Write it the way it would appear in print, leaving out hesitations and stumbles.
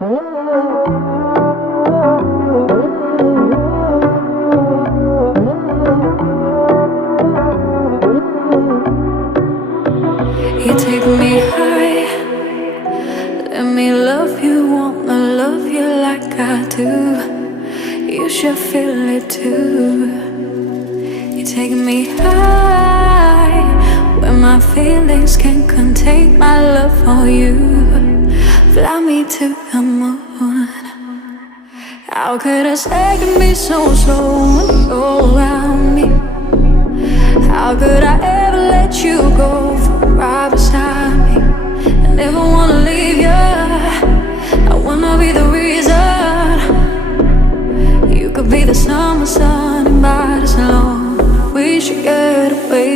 You take me high, let me love you, wanna love you like I do. You should feel it too. You take me high, where my feelings can't contain my love for you. Fly me to the moon. How could I say can be so slow around me? How could I ever let you go?